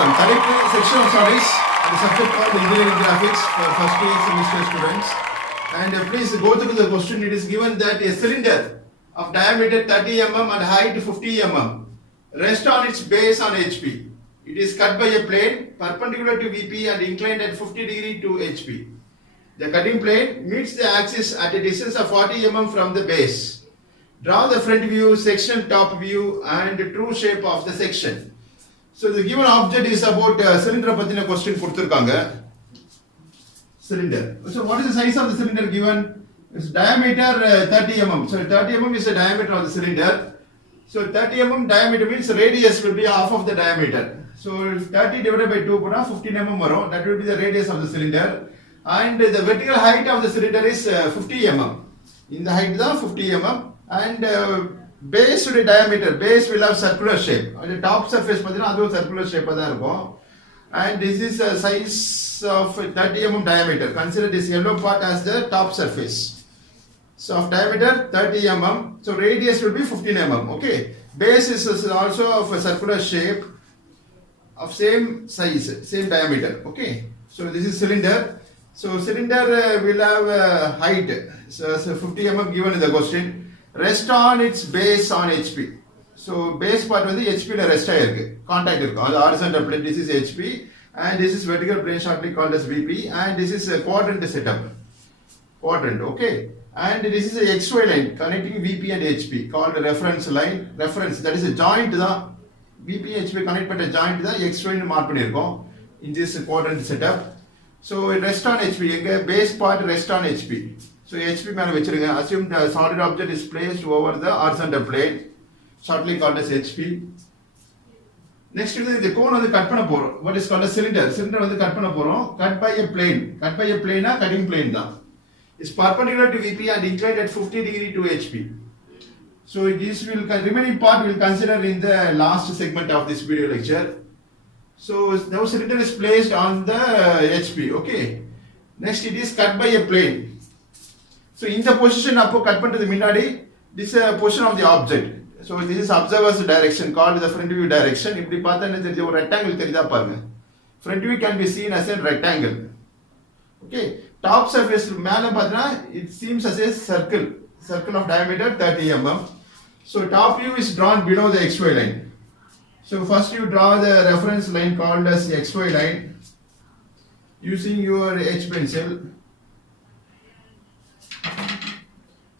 one. Correct section of studies. The subject called engineering graphics for first year semester students. And please go through the question. It is given that a cylinder of diameter 30 mm and height 50 mm rests on its base on HP. It is cut by a plane perpendicular to VP and inclined at 50 degree to HP. The cutting plane meets the axis at a distance of 40 mm from the base. Draw the front view, section top view and true shape of the section. So the given object is about cylinder pathina question kuduthirukanga. Cylinder. So what is the size of the cylinder given? It's diameter 30 mm. So 30 mm is the diameter of the cylinder. So 30 mm diameter means radius will be half of the diameter. So 30 divided by 2 puna 15 mm varum. That will be the radius of the cylinder. And the vertical height of the cylinder is 50 mm. In the height is 50 mm. And base to the diameter, base will have circular shape. The top surface is circular shape. And this is a size of 30 mm diameter. Consider this yellow part as the top surface. So of diameter 30 mm. So radius will be 15 mm. Okay. Base is also of a circular shape of same size, same diameter. Okay. So this is cylinder. So cylinder will have height. So 50 mm given in the question. Rest on its base on HP. So base part வந்து HP ல rest ஆயிருக்கு. Contact இருக்கும். அது horizontal plane. This is HP and this is vertical plane shortly called as VP and this is a quadrant setup. Quadrant, okay. And this is a XY line connecting VP and HP called a reference line. Reference, that is a joint தான். VP HP connect பண்ண joint தான் XY னு மார்க் பண்ணிருக்கோம். In this quadrant setup. So rest on HP. எங்க base part rest on HP. So HP மேல வெச்சிருங்க. Assume the solid object is placed over the horizontal plane, shortly called as HP. Next இந்த கோன் வந்து கட் பண்ண போறோம். What is called a cylinder. Cylinder வந்து கட் பண்ண போறோம். Cut by a plane. Cut by a plane னா cutting plane தான். Is perpendicular to VP and inclined at 50 degree to HP. So this will remaining part will consider in the last segment of this video lecture. So now cylinder is placed on the HP. Okay. Next it is cut by a plane. So in the position அப்போ கட் பண்றது முன்னாடி this is a position of the object. So this is observer's direction called the front view direction. இப்படி பார்த்தா என்ன தெரியுது ஒரு rectangle தெரியுதா பாருங்க. Front view can be seen as a rectangle. Okay. Top surface மேல பார்த்தா it seems as a circle. Circle of diameter 30 mm. So top view is drawn below the XY line. So first you draw the reference line called as the XY line using your H pencil.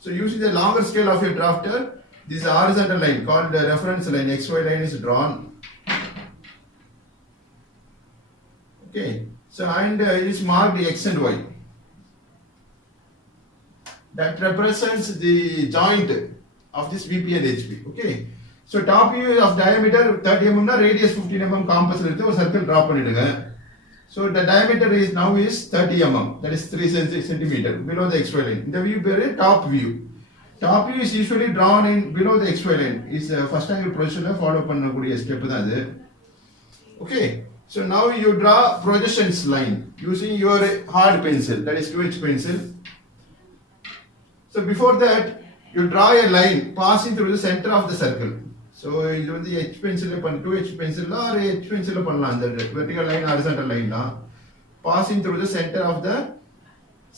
So using the longer scale of your drafter, this horizontal line called the reference line XY line is drawn. Okay. So and it is marked X and Y. That represents the joint of this VP and HP. Okay. So top view of diameter 30 mm na radius 15 mm compass எடுத்து ஒரு circle draw பண்ணிடுங்க. So the diameter is now is 30 mm. That is 3 centimeter below the XY line. The view is top view. Top view is usually drawn in below the XY line. Is first angle projection follow பண்ணக்கூடிய step தான் அது. Okay. So now you draw projections line using your hard pencil. That is 2H pencil. So before that you draw a line passing through the center of the circle. So இது வந்து H pencil பண்ண 2H pencil or H pencil பண்ணலாம் அந்த vertical line horizontal line னா passing through the center of the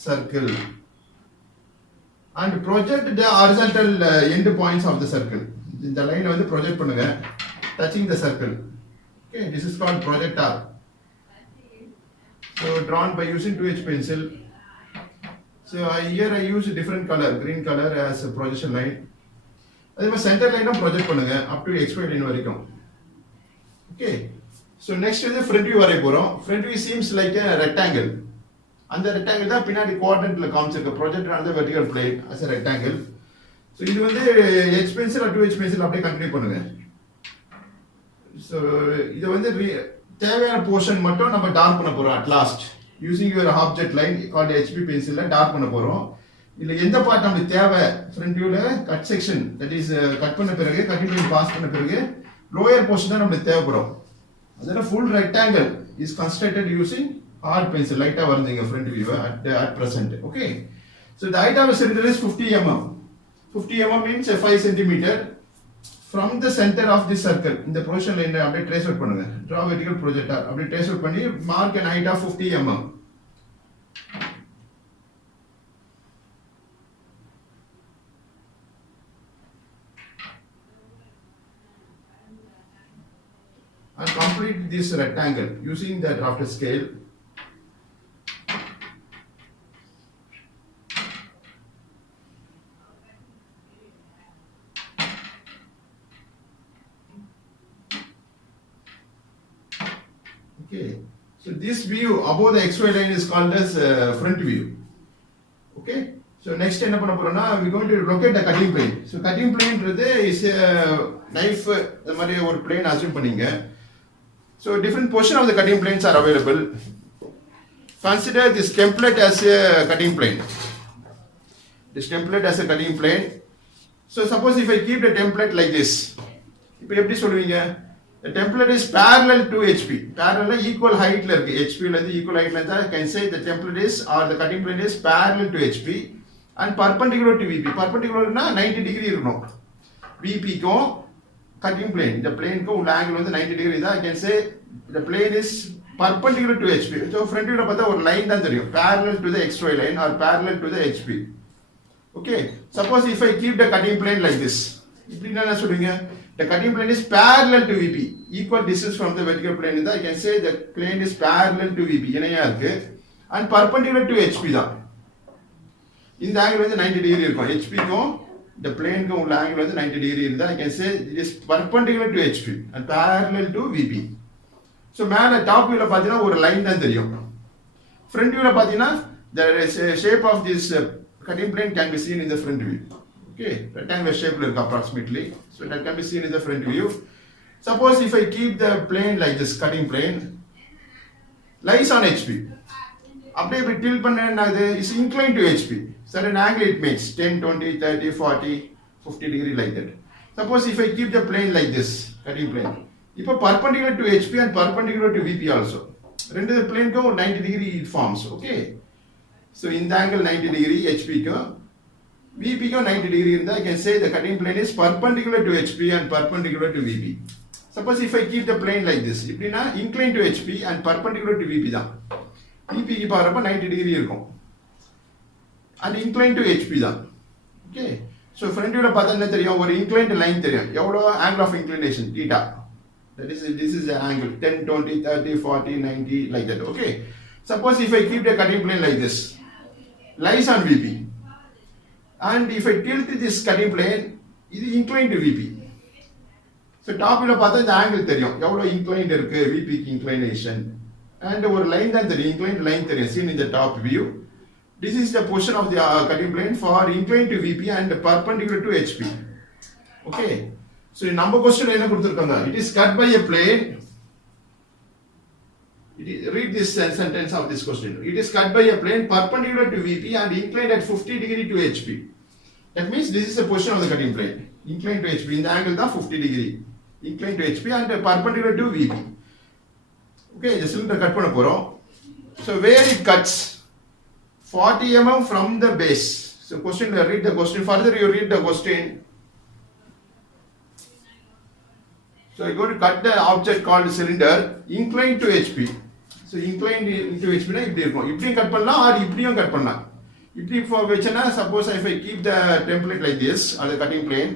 circle and project the horizontal end points of the circle. இந்த லைனை வந்து ப்ரொஜெக்ட் பண்ணுங்க touching the circle. Okay, this is called projector. So drawn by using 2H pencil. So here I use a different color, green color as a projection line. அதே மாதிரி சென்டர் லைனும் project பண்ணுங்க up to XY line வரைக்கும். Okay. So next வந்து front view வரைய போறோம். Front view seems like a rectangle. அந்த rectangle தான் பின்னாடி குவாட்ரண்ட்ல காமிச்சிருக்க projector on the vertical plane as a rectangle. So இது வந்து H pencil or 2H pencil அப்படியே கண்டினியூ பண்ணுங்க. ஸோ இது வந்து தேவையான போர்ஷன் மட்டும் நம்ம டார்க் பண்ண போறோம் at last using your object line called HP pencil ல டார்க் பண்ண போறோம். இல்ல எந்த பார்ட் நமக்கு தேவை ஃப்ரண்ட் வியூல cut section that is cut பண்ண பிறகு கட்டிங் லைன் பாஸ் பண்ண பிறகு லோயர் போர்ஷன் தான் நமக்கு தேவைப்படும். அதனால full rectangle is constructed using hard pencil லைட்டா வரைஞ்சீங்க ஃப்ரண்ட் வியூவை at present. Okay. So the height of a cylinder is 50 mm. 50 mm means 5 centimeter. from the center of the circle இந்த ப்ரொஜெக்ஷன் லைன் அப்படியே ட்ரேஸ் அவுட் பண்ணுங்க draw vertical projector அப்படியே trace out பண்ணி mark an height of 50 mm and complete this rectangle using the drafted scale. Okay, so this view above the XY line is called as front view. Okay, so next என்ன பண்ண போறோம்னா we going to locate the cutting plane. So cutting plane is a knife இந்த மாதிரி ஒரு plane assume பண்ணீங்க. So different portion of the cutting planes are available. Consider this template as a cutting plane. This template as a cutting plane. So suppose if I keep the template like this. இப்போ எப்படி சொல்லுவீங்க? The template is parallel to HP. Parallel equal height la irukku. HP la equal height la irundha I can say the template is or the cutting plane is parallel to HP and perpendicular to VP. Perpendicular na 90 degree irukom. VP ko cutting plane the plane ko ulla angle வந்து 90 degree da I can say the plane is perpendicular to HP. So front view la பார்த்தா ஒரு line தான் தெரியும் parallel to the XY line or parallel to the HP. Okay, suppose if I keep the cutting plane like this. இப்படி என்ன சொல்றீங்க? The cutting plane is parallel to VP. Equal distance from the vertical plane I can say the plane is parallel to VP. இணையா இருக்கு and perpendicular to HP தான். இந்த angle வந்து 90 degree இருக்கும். HP க்கும் the plane க்கும் உள்ள angle வந்து 90 degree இருந்தா I can say it is perpendicular to HP and parallel to VP. So மேல top view ல பாத்தீனா ஒரு லைன் தான் தெரியும். Front view ல பாத்தீனா the shape of this cutting plane can be seen in the front view. Okay, rectangular shape la irukku approximately, so that can be seen in the front view. Suppose if I keep the plane like this, cutting plane lies on HP, அப்படியே இப்படி tilt பண்ணா என்ன ஆகுது? Is inclined to HP. Certain angle it makes 10, 20, 30, 40, 50 degree like that. Suppose if I keep the plane like this, cutting plane, இப்போ perpendicular to HP and perpendicular to VP also. ரெண்டு plane க்கு 90 degree it forms. Okay, so in the angle 90 degree HP க்கு VP க்கு 90 degree இருந்தா I can say the cutting plane is perpendicular to HP and perpendicular to VP. Suppose if I keep the plane like this, இப்படினா inclined to HP and perpendicular to VP தான். VP க்கு பாருங்க 90 degree இருக்கும் and inclined to HP தான். Okay, so front view ல பார்த்தா என்ன தெரியும்? ஒரு inclined line தெரியும். எவ்வளவு angle of inclination theta. This is the angle 10, 20, 30, 40, 90 like that. Okay, suppose if I keep the cutting plane like this, lies on VP. And if I tilt this cutting plane, it is inclined to VP. So top view la பார்த்தா இந்த angle தெரியும். எவ்வளவு inclined இருக்கு VP க்கு inclination. And ஒரு line தான் தெரியும். Inclined line தெரியும். Seen in the top view. This is the position of the cutting plane for inclined to VP and perpendicular to HP. Okay. So number question என்ன கொடுத்திருக்காங்க? It is cut by a plane. Read this sentence of this question. It is cut by a plane perpendicular to VP and inclined at 50 degree to HP. That means this is the position of the cutting plane. Inclined to HP. In the angle தான் 50 degree. Inclined to HP and perpendicular to VP. Okay, the cylinder cut பண்ண போறோம். So where it cuts? 40 mm from the base. So question, read the question. Further you read the question. So I go to cut the object called cylinder inclined to HP. So inclined into HP na இப்படி இருக்கும். இப்படியும் கட் பண்ணலாம் or இப்படியும் கட் பண்ணலாம். இப்படி வெச்சனா suppose if I keep the template like this or the cutting plane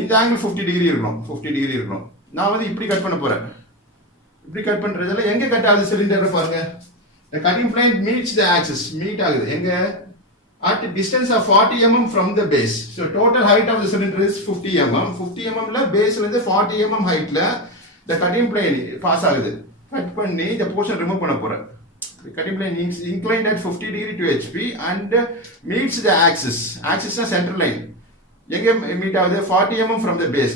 இந்த angle 50 degree இருக்கணும். 50 degree இருக்கணும். நான் வந்து இப்படி கட் பண்ண போறேன். இப்படி கட் பண்றதால எங்க கட் ஆகுது சிலிண்டர் பாருங்க. The cutting plane meets the axis. Meet ஆகுது. எங்க? At a distance of 40 mm from the base. So total height of the cylinder is 50 mm. 50 mm la base la 40 mm height la the cutting plane pass ஆகுது. கட் பண்ணி இந்த portion remove பண்ண போறேன். The cutting plane is inclined at 50 degree to HP and meets the axis. Axis na center line. எங்க meet ஆகுது? 40 mm from the base.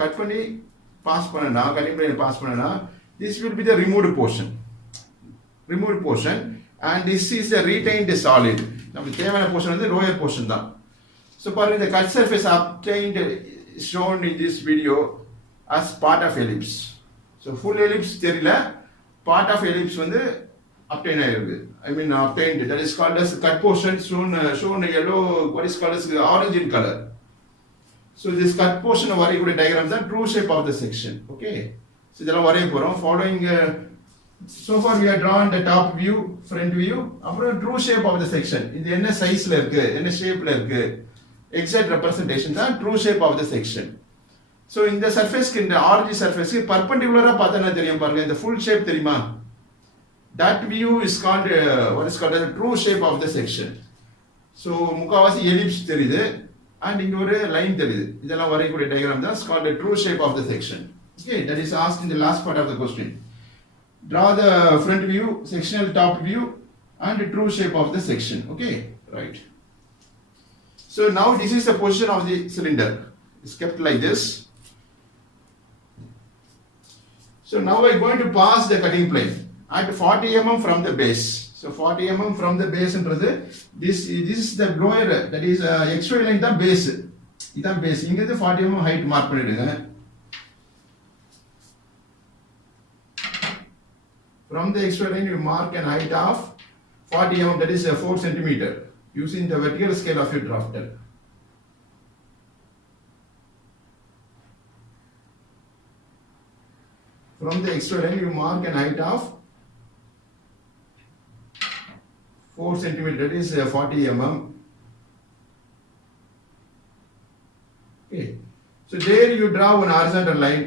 Cut பண்ணி pass பண்ணனா cutting plane pass பண்ணனா this will be the removed portion. Removed portion and this is the retained solid. நமக்கு தேவையான portion வந்து lower portion தான். So பாருங்க the cut surface obtained shown in this video as part of ellipse. So full ellipse தெரியல, part of ellipse வந்து obtained ஆயிருக்கு. I mean obtained, that is called as cut portion shown yellow, what is called as orange in color. So this cut portion வரையக்கூடிய diagram தான் true shape of the section. Okay. So இதெல்லாம் வரைய போறோம். Following so far we have drawn the top view, front view, அப்புறம் true shape of the section. இது என்ன சைஸ்ல இருக்கு, என்ன ஷேப்ல இருக்கு, exact representation தான் true shape of the section. So இந்த சர்ஃபேஸ்க்கு இந்த RG சர்ஃபேஸ்க்கு பர்பெண்டிகுலரா பார்த்தா தெரியும் பாருங்க, இந்த full shape தெரியுமா? That view is called what is called as the true shape of the section. So முக்காவாசி ellipse தெரியுது and இங்க ஒரு லைன் தெரியுது. இதெல்லாம் வரையக்கூடிய diagram தான் called the true shape of the section. Okay, that is asked in the last part of the question. Draw the front view, sectional top view and the true shape of the section. Okay, right. So now this is the position of the cylinder. It's kept like this. So now we are going to pass the cutting plane at 40 mm from the base. So 40 mm from the base என்றது this is the lower, that is XY line தான் base. இதான் base. இங்க இருந்து 40 mm height mark பண்ணிடுங்க. From the XY line you mark an height of 40 mm, that is 4 cm using the vertical scale of your drafter. From the XY line you mark an height of 4 cm, that is 40 mm. Okay. So there you draw one horizontal line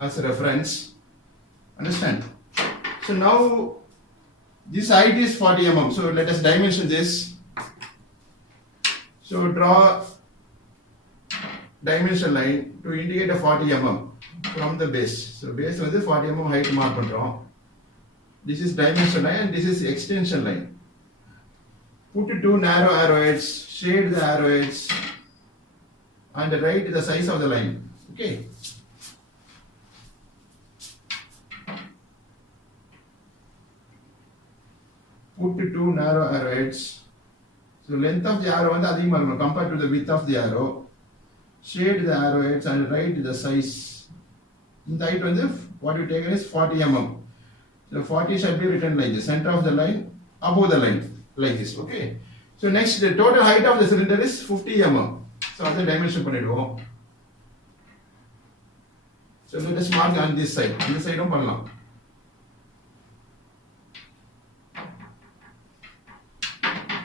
as a reference. Understand? So now this height is 40 mm. So let us dimension this. So draw dimension line to indicate a 40 mm from the base. So base வந்து 40 mm height mark பண்றோம். This is dimension line and this is extension line. Put two narrow arrowheads, shade the arrowheads and write the size of the line. Okay. Put two narrow arrowheads. So length of the arrow வந்து அதிகமா இருக்கணும் compared to the width of the arrow. Shade the arrowheads and write the size. இந்த height வந்து what you taken is 40 mm. So 40 should be written like this, center of the line above the line like this. Okay. So next the total height of the cylinder is 50 mm. So அதை dimension பண்ணிடுவோம். So let us mark on this side. இந்த சைடும் பண்ணலாம்.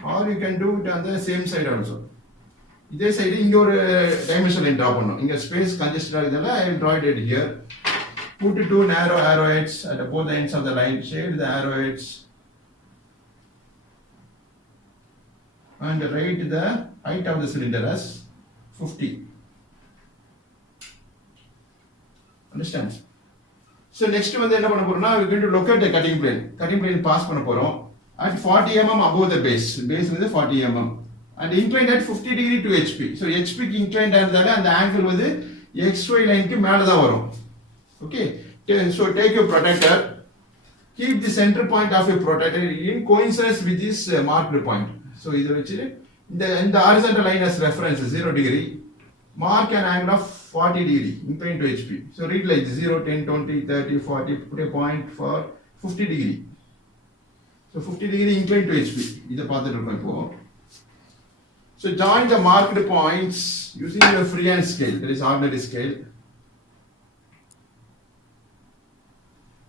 Or you can do it on the same side also. இதே சைடு இங்க ஒரு dimension line draw பண்ணனும். இங்க space congested ஆகுதுல, I will draw it here. Put two narrow arrowheads at both ends of the line. Shade the arrowheads and write the height of the cylinder as 50. Understand? So next வந்து என்ன பண்ண போறோம்னா we are going to locate the cutting plane. Cutting plane pass பண்ண போறோம். At 40 mm above the base. Base வந்து 40 mm. And inclined at 50 degree to HP. So HP க்கு inclined ஆனதால அந்த angle வந்து XY line க்கு மேல தான் வரும். Okay. So take your protractor. Keep the center point of your protractor in coincidence with this marked point. So இத வச்சு இந்த horizontal line as reference 0 degree. Mark an angle of 40 degree inclined to HP. So read like 0, 10, 20, 30, 40. Put a point for 50 degree. So 50 degree inclined to HP. இத பார்த்துட்டு இருக்கோம் இப்போ. So join the marked points using your freehand scale, that is ordinary scale.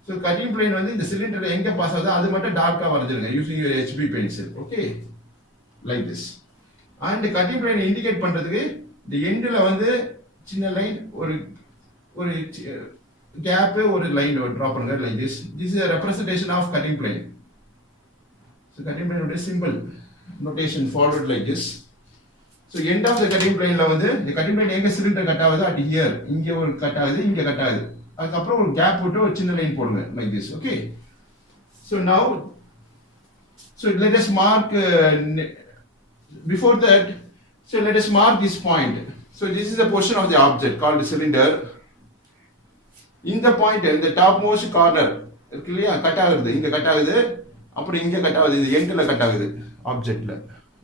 So cutting plane வந்து இந்த சிலிண்டர் எங்க பாஸ் ஆகுதோ அது மட்டும் டார்க்கா வரைஞ்சிருங்க using your HB pencil. Okay, like this. And the cutting plane indicate பண்றதுக்கு இந்த எண்ட்ல வந்து சின்ன லைன் ஒரு கேப் ஒரு லைன் டிரா பண்ணுங்க like this. This is a representation of cutting plane. So cutting plane உடைய symbol notation followed like this. So end of the cutting plane ல வந்து இந்த cutting plane எங்க சிலிண்டர் கட் ஆகுதோ at here இங்க ஒரு கட் ஆகுது இங்க கட் ஆகுது அதுக்கு அப்புறம் ஒரு கேப் விட்டு ஒரு சின்ன லைன் போடுங்க like this. Okay. So now let us mark before that, so let us mark this point. So this is the portion of the object called the cylinder. In the point in the topmost corner இருக்கு இல்லையா கட் ஆகுது இங்க கட் ஆகுது அப்புறம் இங்க கட் ஆகுது இது எண்ட்ல கட் ஆகுது ஆப்ஜெக்ட்ல.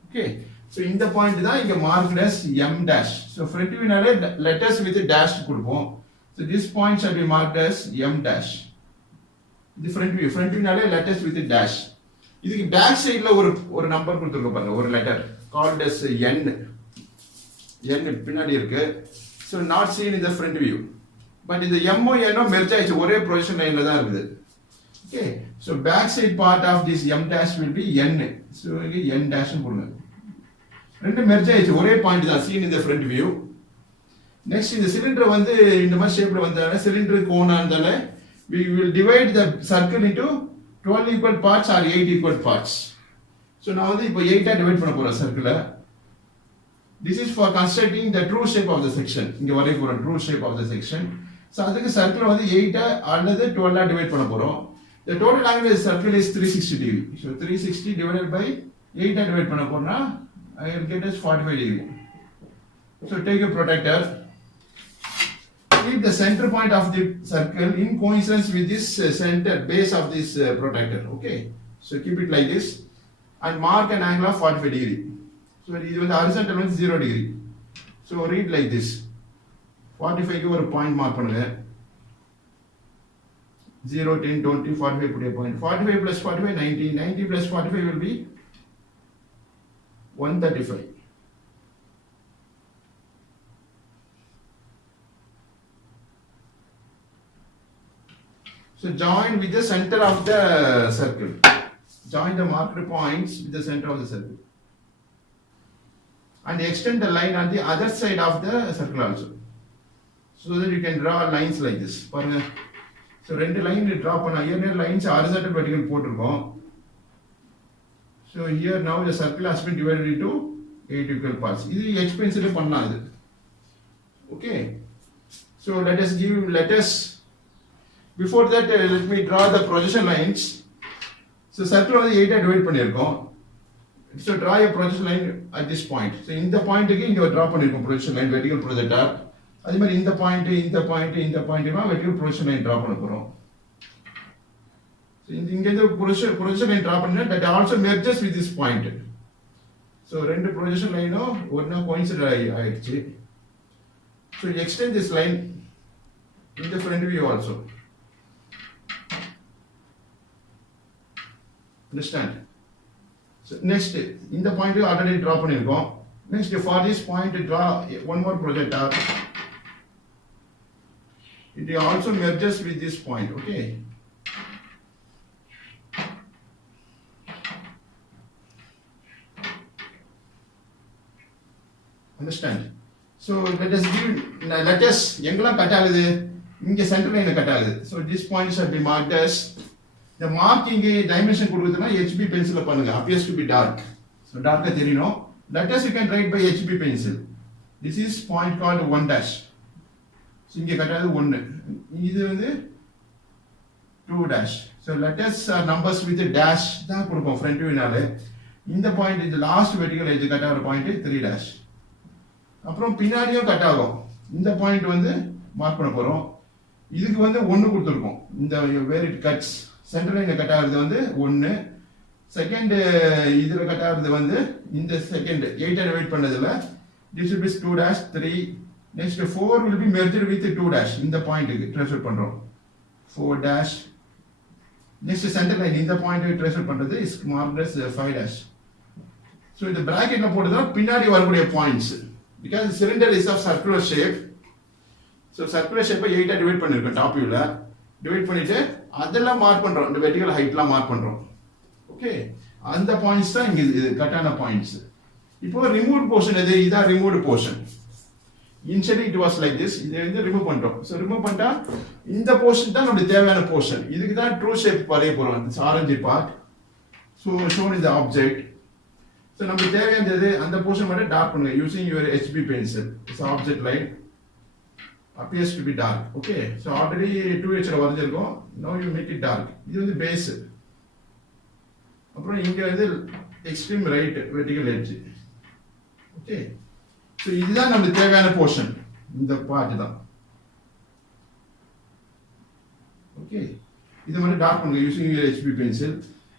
Okay. So இந்த பாயிண்ட் தான் இங்க marked as m dash. So front view நாலே letters with dash கொடுப்போம். So this point shall be marked as m dash. The front view நாலே letters with dash. இதுக்கு பேக் சைடுல ஒரு நம்பர் கொடுத்திருக்க பாருங்க ஒரு letter called as n. n பின்னாடி இருக்கு. So not seen in the front view. But இந்த m o n merge ஆயிடுச்சு, ஒரே ப்ரொஜெக்ஷன் லைன்ல தான் இருக்குது. Okay, so back side part of this m dash will be n. So இங்க n dash னு போடுங்க. ரெண்டு merge ஆயிடுச்சு, ஒரே பாயிண்ட் தான், seen in the front view. Next இந்த சிலிண்டர் வந்து இந்த மாதிரி ஷேப்ல வந்தால சிலிண்டர் கோனா இருந்தால we will divide the circle into 12 equal parts or 8 equal parts. So நான் வந்து இப்போ 8 ஆ டிவைட் பண்ண போறேன் சர்க்கிளை. This is for constructing the true shape of the section. இங்க வரைய போறோம் true shape of the section. So அதுக்கு சர்க்கிள் வந்து 8 அல்லது 12 ஆ டிவைட் பண்ண போறோம். The total angle of the circle is 360 degree. So 360 divided by 8 ஆ டிவைட் பண்ண போறோம்னா I will get as 45 degree. So take a protractor. Keep the center point of the circle in coincidence with this center base of this protractor. Okay. So keep it like this and mark an angle of 45 degree. So இது வந்து horizontal வந்து 0 degree. So read like this. 45 க்கு ஒரு point mark பண்ணுங்க. 0 10 20 45 put a point. 45 plus 45 90. 90 plus 45 will be 135. So join with the center of the circle. Join the marked points with the center of the circle. And extend the line on the other side of the circle also. So that you can draw lines like this. So ரெண்டு line draw பண்ணா here lines horizontal vertical போட்டுருக்கோம். So here now the circle has been divided into 8 equal parts. இது H pencil பண்ணலாம் இது. Okay. So let us before that let me draw the projection lines. So circle வந்து 8 ஆ டிவைட் பண்ணிருக்கோம். So draw a projection line at this point. So இந்த பாயிண்ட்க்கு இங்க draw பண்ணிருக்கோம் projection line vertical projector. அதே மாதிரி இந்த பாயிண்ட்னா vertical projection line draw பண்ண போறோம். So இங்க இந்த projection line draw பண்ணா that also merges with this point. So ரெண்டு projection லைனும் ஒண்ணா coincide ஆயிடுச்சு. So extend this line in the front view also. Understand? So next இந்த பாயிண்ட் ஆல்ரெடி டிரா பண்ணிருக்கோம். Next for this point draw one more projector. It also merges with this point. Okay. Understand? So let us எங்கெல்லாம் கட் ஆகுது, இங்க சென்டர் லைன்ல கட் ஆகுது. So this point should be marked as the marking dimension கொடுக்குதுன்னா HB pencil பண்ணுங்க. appears to be dark. So dark தெரியணும். Let us you can write by HB pencil. This is point called 1 dash. So இங்க கட்டாது 1. இது வந்து 2 dash. So let us numbers with a dash தான் கொடுப்போம் front viewனால. இந்த பாயிண்ட் இந்த லாஸ்ட் வெர்டிகல் எட்ஜ் கட் ஆகிற பாயிண்ட் 3 dash. அப்புறம் பின்னாடியும் கட் ஆகும். இந்த பாயிண்ட் வந்து மார்க் பண்ண போறோம். இதுக்கு வந்து 1 கொடுத்துருக்கோம். இந்த where it cuts சென்டர் லைன்ல கட் ஆகுறது வந்து 1. செகண்ட் இதுல கட் ஆகுறது வந்து இந்த செகண்ட் 8 ஆ டிவைட் பண்ணதுல this will be 2 dash 3. Next 4 will be merged with 2 dash. இந்த பாயிண்ட்க்கு ட்ரேஸ் பண்றோம் 4 dash. Next சென்டர் லைன் இந்த பாயிண்ட் ட்ரேஸ் பண்றது is marked as 5 dash. So இந்த பிராக்கெட்ல போடுறதா பின்னாடி வரக்கூடிய points. Because the cylinder is of circular shape. So circular shape 8 ஆ டிவைட் பண்ணிருக்கோம் டாப் வியூல. டிவைட் பண்ணிட்டு அதெல்லாம் மார்க் பண்றோம். இந்த வெர்டிகல் ஹைட்லாம் மார்க் பண்றோம். ஓகே, அந்த பாயிண்ட்ஸ் தான் இங்க இது கட்டான பாயிண்ட்ஸ். இப்போ ரிமூவ்ட் போர்ஷன் எது? இதான் removed portion. Initially it was like this. இதை வந்து ரிமூவ் பண்றோம். ஸோ ரிமூவ் பண்ணிட்டா இந்த போர்ஷன் தான் நமக்கு தேவையான போர்ஷன். இதுக்கு தான் ட்ரூ ஷேப் வரைய போறோம். Orange part. ஸோ ஷோன் இந்த ஆப்ஜெக்ட். ஸோ நமக்கு தேவையானது அந்த போர்ஷன் மட்டும் டார்க் பண்ணுங்க using your HB pencil. It's object line appears to be dark. Okay, so already 2H ல வரைஞ்சிருக்கோம். Now you make it dark. இது வந்து பேஸ். அப்புறம் இங்க வந்து extreme right vertical edge. Okay, so இதுதான் நமக்கு தேவையான போர்ஷன். இந்த பார்ட் தான். ஓகே, இது மட்டும் டார்க் பண்ணுங்க using your HB pencil.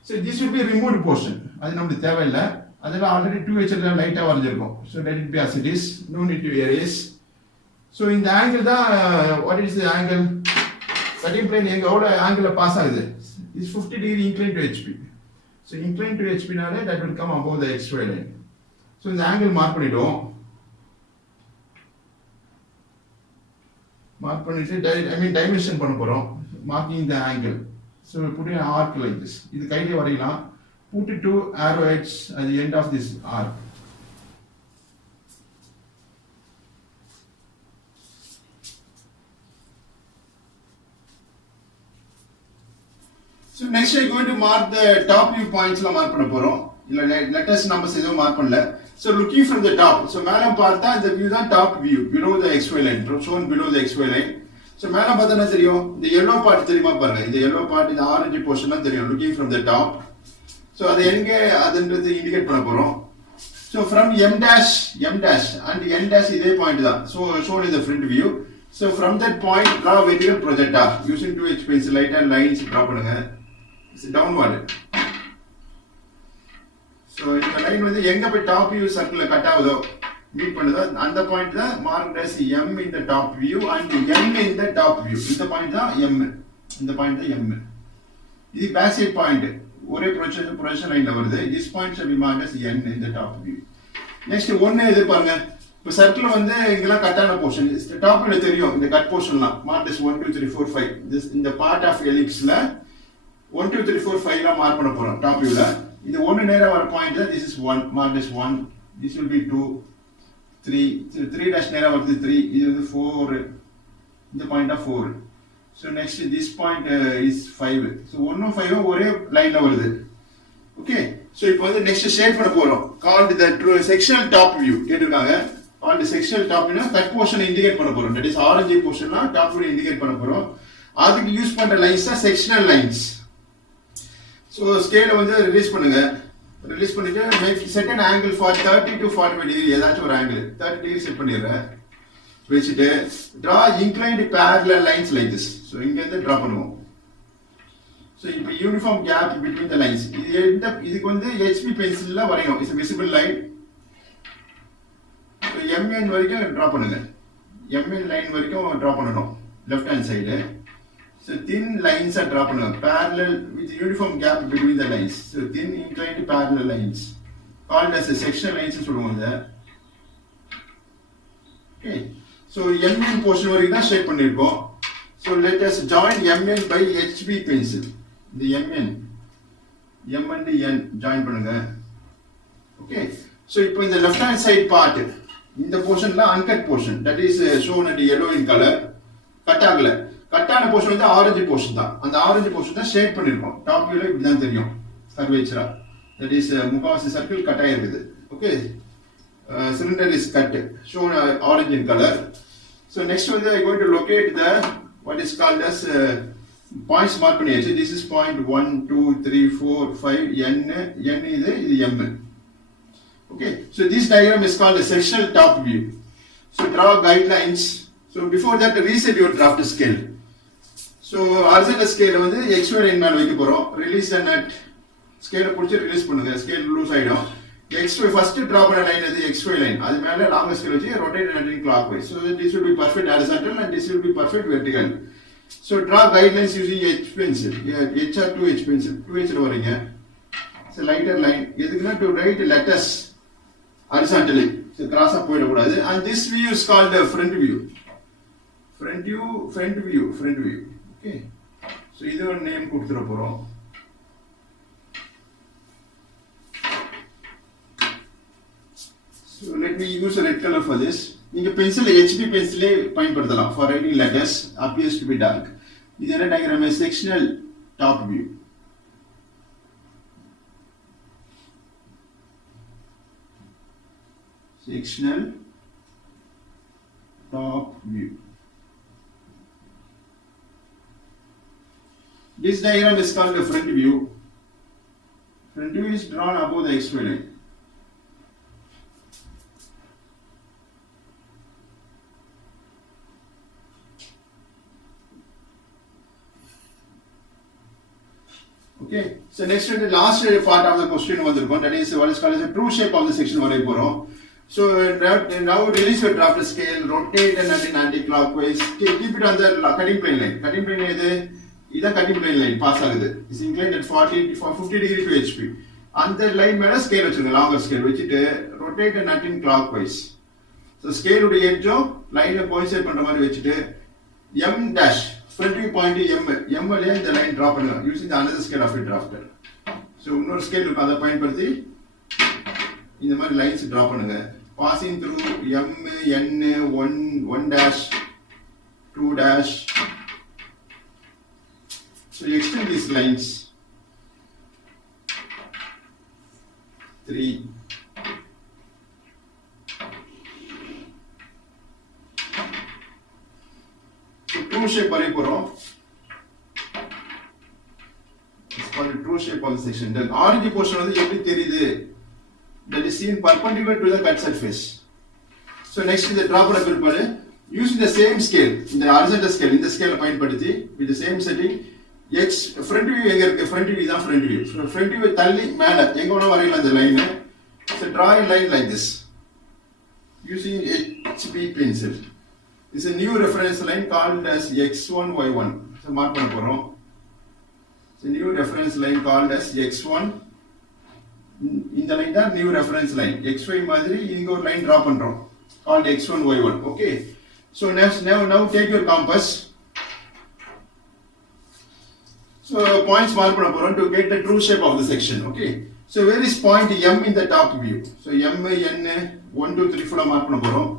So this will be removed portion. அது நமக்கு தேவையில்லை. அதில் ஆல்ரெடி 2H ல லைட்டாக வரைஞ்சிருக்கோம். So let it be as it is. No need to erase. So in the angle தான் what is the angle? Cutting plane எவ்வளோ angle pass ஆகுது? Is 50 degree inclined to HP. So inclined to HP நாலே that will come above the XY line. So இந்த angle mark பண்ணிடுவோம். மார்க் பண்ணிட்டு டைமென்ஷன் பண்ண போறோம். மார்க்கிங் த angle. So we put in an arc like this. இது கையிலே வரையலாம். Put two arrowheads at the end of this arc. So next we are going to mark the top view points la mark பண்ண போறோம். இல்ல letters numbers எதுவும் mark பண்ணல. So looking from the top. So மேல பார்த்தா இந்த view தான் top view below the xy line. Shown below the xy line. So மேல பார்த்தா என்ன தெரியும்? இந்த yellow part தெரியுமா பாருங்க. இந்த yellow part இந்த orange portion தான் தெரியும். Looking from the top. So அது எங்க அதுன்றது இண்டிகேட் பண்ண போறோம். So from m dash and n dash இதே point தான். So shown in the front view. So from that point draw vertical projector using 2H pencil light and lines draw பண்ணுங்க. It's downward. So இந்த லைன் வந்து எங்க போய் டாப் வியூ சர்க்கிள்ல கட் ஆகுதோ மீட் பண்ணுதோ அந்த பாயிண்ட் தான் marked as m in the top view and n in the top view. இந்த பாயிண்ட் தான் m. இந்த பாயிண்ட் தான் m. இது பேக் சைடு பாயிண்ட் ஒரே ப்ரொஜெக்ஷன் லைன்ல வருது. this point shall be marked as n in the top view. Next ஒன்னு இது பாருங்க. இப்போ சர்க்கிள் வந்து இங்கெல்லாம் கட்டான போர்ஷன் டாப் வியூல தெரியும். இந்த கட் போர்ஷன்லாம் மார்க் as 1 2 3 4 5. this இந்த பார்ட் ஆஃப் எலிப்ஸ்ல 1 2 3 4 5 லாம் மார்க் பண்ண போறோம் டாப் வியூல. இது ஒன்னு நேரா வர பாயிண்ட் தான். this is 1 marked as 1. this will be 2 3 dash நேரா வருது 3. இது வந்து 4. இந்த point of 4. so next this point is 5. so 1 5 ஒரே லைன்ல வருது. ஓகே so இப்போ வந்து நெக்ஸ்ட் ஷேட் பண்ண போறோம். called the sectional top view கேட்டிருக்காங்க. called sectional top view cut portion indicate பண்ண போறோம். that is orange portionனா டாப் வியூ இண்டிகேட் பண்ண போறோம். அதுக்கு யூஸ் பண்ற லைன்ஸ் தான் செக்ஷனல் லைன்ஸ். so ஸ்கேல வந்து ரிலீஸ் பண்ணுங்க. ரிலீஸ் பண்ணிட்டு make set an angle for 30 to 45 degree ஏதாச்சும் ஒரு ஆங்கிள் 30 டிகிரி செட் பண்ணிடுறேன். வெச்சிட்டு draw inclined parallel lines like this. so இங்க இருந்து டிரா பண்ணுவோம். so இப்போ uniform gap between the lines. இதுக்கு வந்து HB பென்சில்ல வரையணும். It's visible line. so MN வரைக்கும் டிரா பண்ணுங்க. MN லைன் வரைக்கும் டிரா பண்ணனும் left hand side. so thin lines are draw பண்ணுங்க parallel with uniform gap between the lines. so thin inclined parallel lines called as a sectional lines சொல்லுவாங்க. okay so MN portion வரைக்கும் தான் ஷேப் பண்ணிருக்கோம். so let us join MN by HB pencil. the MN M and N join பண்ணுங்க. okay so இப்போ இந்த left hand side part இந்த portionல uncut portion that is shown at yellow in color cut ஆகல. கட்டான போர்ஷன் வந்து orange portion தான். அந்த ஆரஞ்சு போர்ஷன் தான் ஷேட் பண்ணிருக்கோம். டாப் வியூல இப்படி தான் தெரியும் கர்வேச்சரா. தட் இஸ் முகாவாசி சர்க்கிள் கட் ஆயிருக்குது. Okay cylinder is cut shown orange in colour. So next வந்து I going to locate the what is called as points mark பண்ணியாச்சு. திஸ் இஸ் பாயிண்ட் 1 2 3 4 5 n இது m. Okay so this diagram is called sectional top view. So draw guidelines. So before that reset your draft scale. So horizontal ஸ்கேல வந்து XY line மேல வைக்க போறோம். Release and nut ஸ்கேலை பிடிச்சி ரிலீஸ் பண்ணுங்க. Scale loose ஆயிடும். XY ஃபர்ஸ்ட் டிரா பண்ண லைன் அது XY லைன். அது மேல லாங் ஸ்கேல் வச்சு rotate and in clockwise. So this will be perfect horizontal and this will be perfect vertical. So draw guidelines using H pencil. H or 2H pencil. 2H ல வரீங்க. So lighter line. எதுக்குன்னா to write letters horizontally. So cross ஆ போயிட கூடாது. And this view is called the front view. front view. okay so இது ஒரு நேம் கொடுத்துற போறோம். so let me use a red color for this. நீங்க பென்சில் HB பென்சிலே பயன்படுத்தலாம் for writing letters appears to be dark. இது என்ன diagram? sectional top view. sectional top view. This diagram is called the front view. Front view is drawn above the XY line. Okay. So next the last part of the question வந்திருக்கும். That is what is called as a true shape of the section வரைய போறோம். So now release your draft scale, rotate and anti-clockwise. Keep it on the cutting plane line. Cutting plane எது? இதான் cutting plane line pass ஆகுது. Is inclined at 50 degree to HP. அந்த line மேல scale வச்சிருங்க. Longer scale வச்சிட்டு rotate and not in clockwise. So ஸ்கேலுடைய எட்ஜும் லைனை கோயின்சைட் பண்ற மாதிரி வச்சுட்டு M dash front view point M வழியா இந்த லைன் டிரா பண்ணுங்க using the another scale of a drafter. So இன்னொரு ஸ்கேல் இருக்கு அதை பயன்படுத்தி இந்த மாதிரி லைன்ஸ் டிரா பண்ணுங்க. Passing through M, N, 1 dash, 2 dash. So you extend these lines. 3. So true shape வரைய போறோம். It's called the true shape of the section. The origin portion வந்து எப்படி தெரியுது? That is seen perpendicular to the cut surface. So next is the draw பண்ண build பண்ணு. Using the same scale, இந்த horizontal scale, இந்த scale பயன்படுத்தி with the same setting, x front view எங்க இருக்கு? Front view தான் front view. So front view தள்ளி மேல எங்க வேணா வரையலாம் அந்த line. So draw a line like this using HB pencil. This is a new reference line called as x1 y1. So mark பண்ண போறோம். It's a new reference line called as x1. இந்த லைன் தான் நியூ ரெஃபரன்ஸ் லைன். xy மாதிரி இங்க ஒரு line draw பண்றோம் called x1 y1. Okay, so now take your compass. So points mark பண்ண போறோம் to get the true shape of the section. Okay, so where is point M in the top view? So M, N, 1 2 3 4 mark பண்ண போறோம்.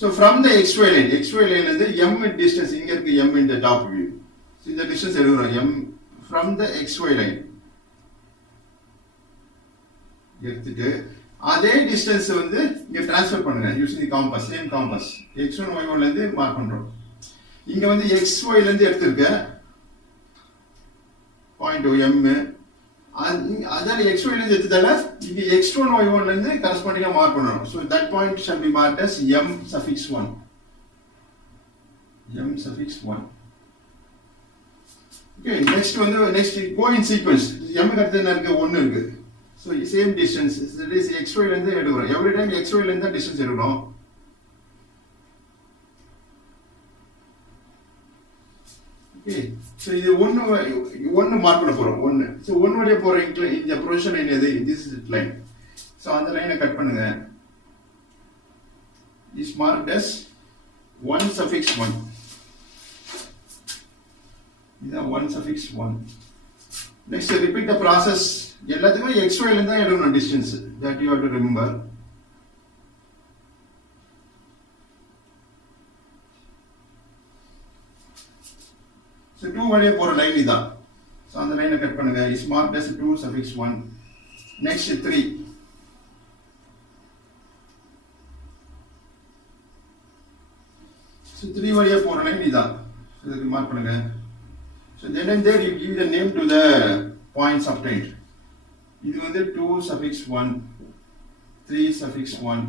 So from the xy line இருந்து M distance இங்க இருக்கு M in the top view. So இந்த distance எடுக்கிறோம் M from the xy line எடுத்துட்டு அதே டிஸ்டன்ஸ் வந்து இங்க ட்ரான்ஸ்ஃபர் பண்ணுங்க using the compass same compass x1 y1 ல இருந்து மார்க் பண்றோம். இங்க வந்து xy ல இருந்து எடுத்துக்க பாயிண்ட் M அதால xy ல இருந்து எடுத்ததால இங்க x1 y1 ல இருந்து கரஸ்பாண்டிங்கா மார்க் பண்ணனும். So that point shall be marked as M suffix 1. M suffix 1. Okay, next go in sequence. M க்கு அடுத்து என்ன இருக்கு? 1 இருக்கு. So same distance, that is xy ல இருந்து எடுக்கிறோம். Every time xy ல இருந்து distance எடுக்கிறோம். Okay, so இது 1 மார்க் பண்ண போறோம். 1. So 1 வழியா போற இந்த ப்ரொஜெக்ஷன் லைன் எது? This is the line. So அந்த லைனை கட் பண்ணுங்க. Is marked as 1 suffix 1. இது 1 suffix 1. Next repeat the process. எல்லாத்துக்குமே xy ல இருந்து எடுக்கணும் distance. That you have to remember. So 2 வழியா போற லைன் இதான். So அந்த லைனை கட் பண்ணுங்க. Is marked as 2 suffix 1. Next 3. So 3 வழியா போற லைன் இதான். இதுக்கு மார்க் பண்ணுங்க. So then and there you give the name to the points obtained. இது வந்து 2 suffix 1, 3 suffix 1,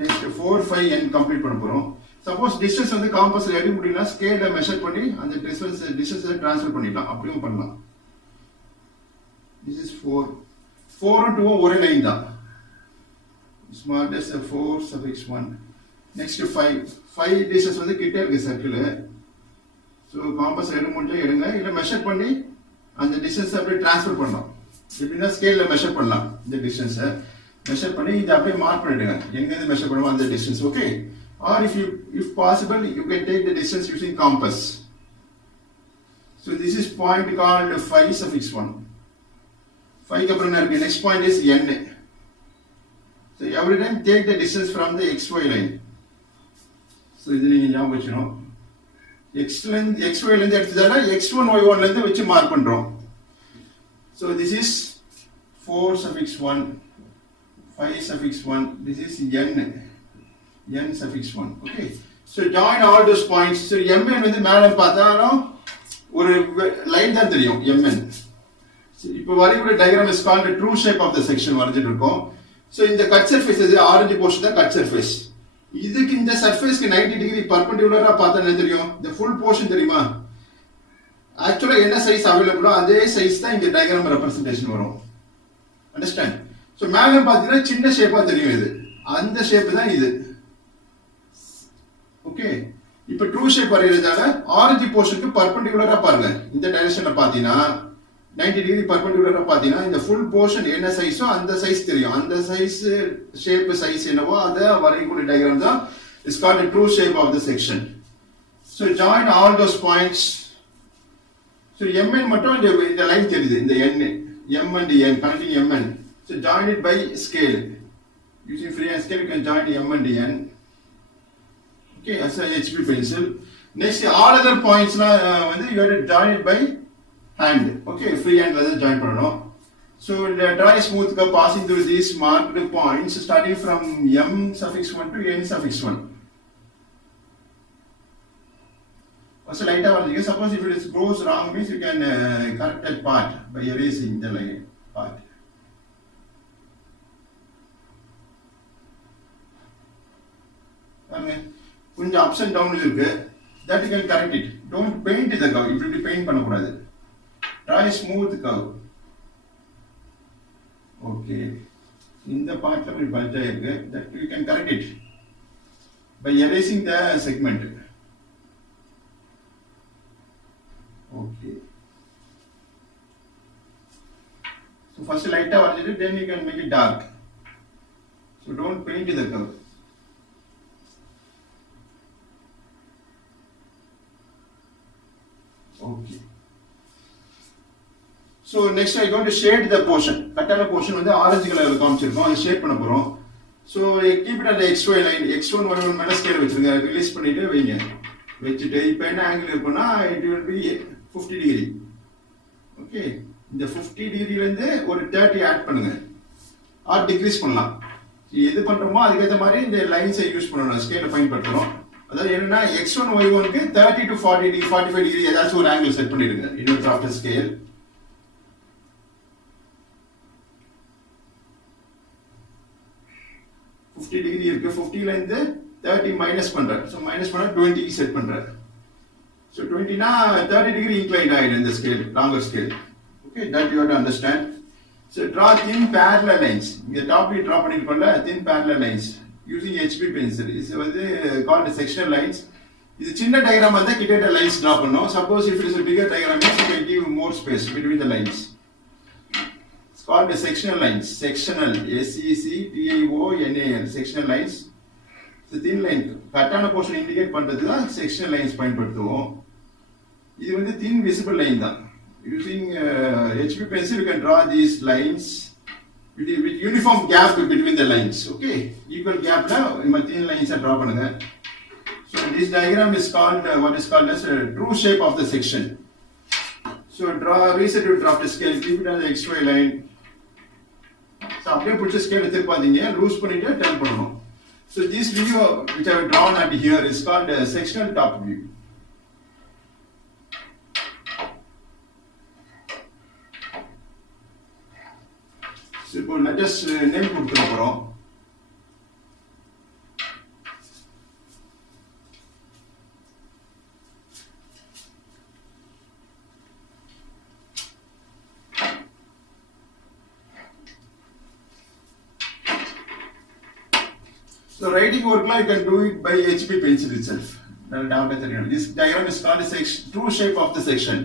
next 4 5 n கம்ப்ளீட் பண்ண போறோம். சப்போஸ் டிஸ்டன்ஸ் வந்து காம்பஸ்ல எடுக்க முடியலனா ஸ்கேல்ல மெஷர் பண்ணி அந்த டிஸ்டன்ஸை ட்ரான்ஸ்ஃபர் பண்ணிடலாம். அப்படியும் பண்ணலாம். This is 4 and 2 ஒரே லைன் தான். Smart as 4 suffix 1. Next 5 டிஸ்டன்ஸ் வந்து கிட்ட இருக்கு சர்க்கிள். ஸோ காம்பஸ் எடுக்க முடிஞ்சா எடுங்க, இல்லை மெஷர் பண்ணி அந்த டிஸ்டன்ஸை அப்படியே ட்ரான்ஸ்ஃபர் பண்ணலாம். எப்படின்னா ஸ்கேலில் மெஷர் பண்ணலாம். இந்த டிஸ்டன்ஸை மெஷர் பண்ணி இதை அப்படியே மார்க் பண்ணிடுங்க. எங்கேருந்து மெஷர் பண்ணுவோம் அந்த distance. Okay, or if possible you can take the distance using compass. So this is point called 5 suffix 1. 5 க்கு அப்புறம் என்ன இருக்கு? Next point is n. So every time take the distance from the xy line. So இது நீங்க ஞாபகம் வச்சுக்கணும். xy ல இருந்து எடுத்ததால x1 y1 ல இருந்து வச்சு மார்க் பண்றோம். So this is 4 suffix 1, 5 suffix 1, this is n suffix 1. Okay, so join all those points. So mn வந்து மேல பார்த்தாலும் ஒரு லைன் தான் தெரியும் mn. இப்போ வரையக்கூடிய diagram is called the true shape of the section வரைஞ்சிட்டு இருக்கோம். So இந்த கட் சர்ஃபேஸ் இது ஆரஞ்சு போர்ஷன் தான் கட் சர்ஃபேஸ். இதுக்கு இந்த சர்ஃபேஸ்க்கு 90 டிகிரி பர்பெண்டிகுலரா பார்த்தா என்ன தெரியும்? இந்த ஃபுல் போர்ஷன் தெரியுமா? ஆக்சுவலா என்ன சைஸ் அவைலபிளோ அதே சைஸ் தான் இங்க டயகிராம் ரெப்ரசன்டேஷன் வரும். அண்டர்ஸ்டாண்ட்? சோ மேல பாத்தீங்கன்னா சின்ன ஷேப்பா தெரியும் இது. அந்த ஷேப் தான் இது. ஓகே, இப்போ ட்ரூ ஷேப் வரையறதால ஆரஞ்சு போர்ஷனுக்கு பர்பெண்டிகுலரா பாருங்க. இந்த டைரக்ஷன்ல பாத்தீங்கன்னா 90 டிகிரி பர்பெண்டிகுலரா பாத்தீங்கன்னா இந்த ஃபுல் போர்ஷன் என்ன சைஸோ அந்த சைஸ் தெரியும். அந்த சைஸ் ஷேப் சைஸ் என்னவோ அத வரையக்கூடிய டயகிராம் தான் is called true shape of the section. So join all those points. So mn மட்டும் இந்த லைன் தெரியுது, இந்த n m and n connecting mn. So join it by scale. Using freehand scale you can join m and n. Okay, as a HB pencil. Next all other points வந்து you have to join it by hand. Okay, freehand la join பண்ணனும். So the draw a smooth curve passing through these marked points starting from m suffix 1 to n suffix 1. Also light out. Suppose if it goes wrong means you can correct that part by erasing the line part. கொஞ்சம் ups and downs இருக்கு, that you can correct it. Don't paint the curve. இப்படி paint பண்ணக்கூடாது. Draw a smooth curve. Okay. இந்த பார்ட்ல இப்படி பல்ஜா இருக்கு, that you can correct it by erasing the segment. Okay. So first light out, then you can make it dark. So don't paint the curve. Okay. So next I going to shade the portion. கட்டான portion வந்து ஆரஞ்சு கலர்ல காமிச்சிருக்கோம், அதை ஷேட் பண்ண போறோம். So keep it at the xy line. x1 1 மேல scale வச்சிருங்க, ரிலீஸ் பண்ணிட்டு வைங்க. வச்சிட்டு இப்போ என்ன ஆங்கிள் இருக்குன்னா it will be 50 degree. Okay, இந்த 50 degree ல இருந்து ஒரு 30 ஆட் பண்ணுங்க, ஆர் டிக்ரீஸ் பண்ணலாம். எது பண்றோமோ அதுக்கு ஏத்த மாதிரி இந்த லைன்ஸை யூஸ் பண்ணனும், ஸ்கேலை பயன்படுத்துறோம். அதாவது என்னன்னா x1 y1 க்கு 30 to 40 degree 45 degree ஏதாச்சும் ஒரு ஆங்கிள் செட் பண்ணிடுங்க இன்னொரு ஆஃப்டர் ஸ்கேல். டிகிரி இருக்கு, 50 ல இருந்து 30 மைனஸ் பண்றேன். சோ மைனஸ் பண்ணா 20 க்கு செட் பண்றேன். சோ 20 னா 30 டிகிரி இன்க்ளைன்ட் ஆயிடும் இந்த scale, longer scale. Okay, that you have to understand. So draw thin parallel lines. இங்க டாப்ல டிரா பண்ணிருக்கோம்ல, thin parallel lines using HB pencil. இது வந்து called sectional lines. இது சின்ன டயகிராம் வந்தா கிட்ட லைன்ஸ் டிரா பண்ணனும். Suppose if it is a bigger diagram you can give more space between the lines. It's called the sectional lines. Sectional, sectional, sectional lines. So thin line, Katana portion indicate பண்றது தான் sectional lines பயன்படுத்துவோம். இது வந்து thin visible line தான். Using HB pencil you can draw these lines with uniform gap between the lines. Okay, equal gap la thin lines draw பண்ணுங்க. So this diagram is called what is called as a true shape of the section. So draw, reset to drop the scale, keep it on the XY line. So அப்படியே புடிச்ச ஸ்கேல் எடுத்து பாத்தீங்க, லூஸ் பண்ணிட்டு டர்ன் பண்ணனும். So this view which I have drawn at here is called a sectional top view. So இப்போ let us name கொடுக்க போறோம். So writing work you can do it by HB pencil itself. This diagram is called a true shape of the section.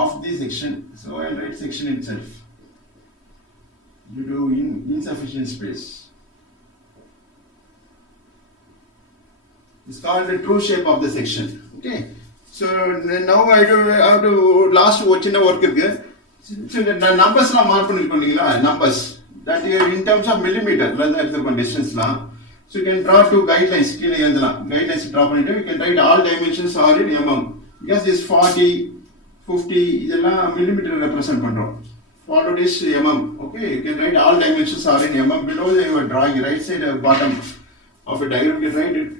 Of the section, so I'll write section itself. You do insufficient space. It's called the true shape of the section. Okay. So now I have to last watch in the work irukku. So the numbers la mark பண்ணிருக்கீங்களா, numbers that in terms of millimeter la எடுத்துக்கோங்க distance la. So you can draw two guidelines கீழ எழுதலாம். Guidelines draw பண்ணிட்டு you can write all dimensions are in mm. Because this 40 50 இதெல்லாம் millimeter represent பண்றோம். Follow this mm. Okay, you can write all dimensions are in mm. Below your drawing, right side bottom of a diagram, you can write it.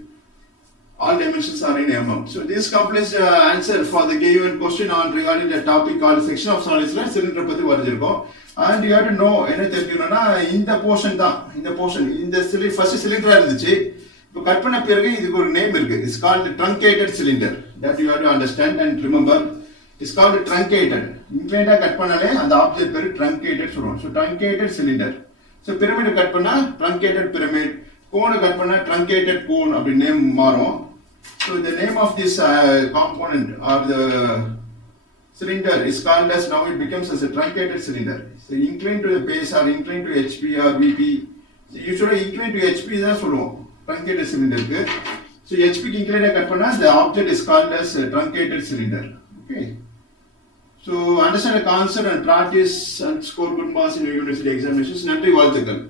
All dimensions are in mm. So this completes the answer for the given question on regarding the topic called section of solids la cylinder பத்தி வரைஞ்சிருக்கோம். And you have to know என்ன தெரிஞ்சுக்கணும்னா இந்த portion தான், இந்த portion இந்த first cylinder இருந்துச்சு, இப்போ கட் பண்ண பிறகு இதுக்கு ஒரு நேம் இருக்கு. It's called truncated cylinder. That you have to understand and remember. It's called truncated. Inclined cut பண்ணாலே அந்த ஆப்ஜெக்ட் பேரு truncated சொல்றோம். So truncated cylinder. So pyramid cut பண்ணா truncated pyramid, கோனை கட் பண்ணா truncated cone அப்படி நேம் மாறும். So the name of this component or the cylinder is called as, now it becomes as a truncated cylinder. So inclined to the base or inclined to HP or VP. So usually inclined to HP தான் சொல்லுவோம் truncated cylinder க்கு. So HP க்கு inclined cut பண்ணா the object is called as a truncated cylinder. Okay. So understand the concept and practice and score good marks in your university examinations. நன்றி, வாழ்த்துக்கள்.